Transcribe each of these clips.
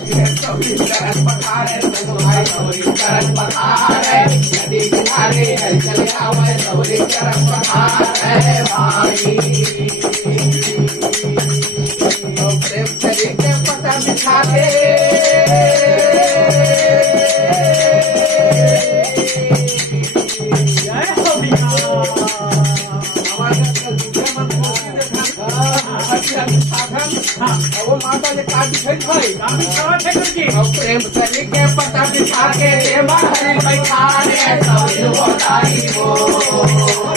पखारे भाई सौरी चरण पखारे नदी किनारे चले आवे सौरी चरण पखारे भाई तो प्रेम चली के पता बिछा के वो माता ने काट भाई प्रेम चली के पता बिछा के हरी बैठा रे बताई वो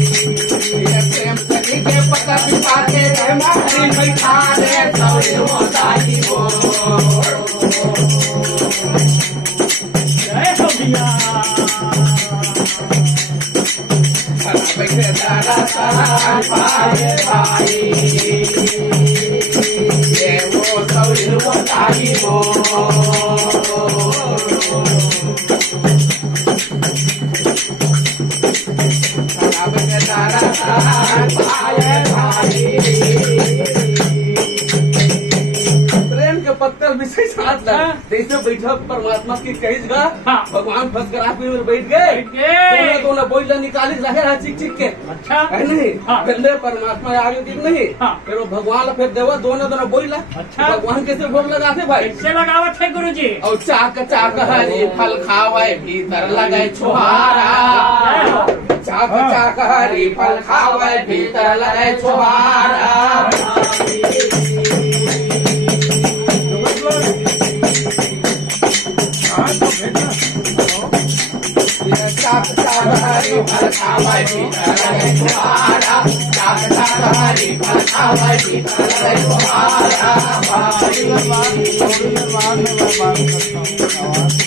प्रेम चली के पता बिछा के हरी बैठा रे बताई वो पत्थर विषय साथ जैसे बैठक परमात्मा की कही जगह भगवान फसगरा पे बैठ गए दोनों बोल निकाली रहे चिक चिक के अच्छा है नहीं फिर परमात्मा आगे दिन नहीं फिर वो भगवान फिर देवा दोनों बोला अच्छा भगवान कैसे भोग लगाते भाई कैसे लगावत है गुरु जी और चाक चाक हरी फल खावे भीतर लगे छुहारा चाक चाक हरी फल खावे भीतर लगे छुहारा चाक चाक हरी फल खावे भीतर लगे छुहारा चाक चाक हरी फल खावे भीतर लगे छुहारा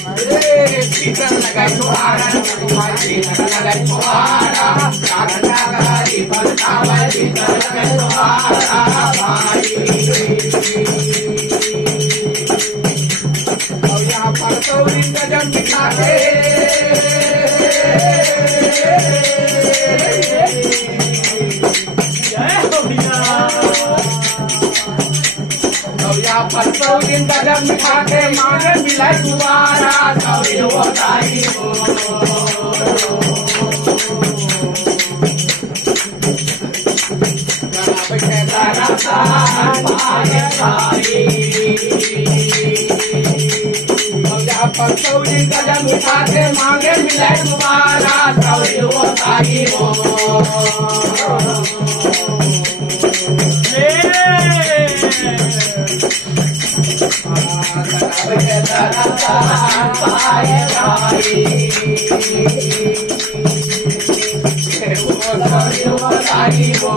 भीतर लगे छुहारा भीतर लगे छुहारा चाक चाक हरी फल खावे भीतर लगे छुहारा और यहाँ पर सौरी गजन दिखा के यहाँ पर सौरी गजन दिखा के मांगे मिले तुम्हारा सौरी बताई हो सौरी गजन उठा के मांगे मिले तुम्हारा सौरी बताई हो बताई हो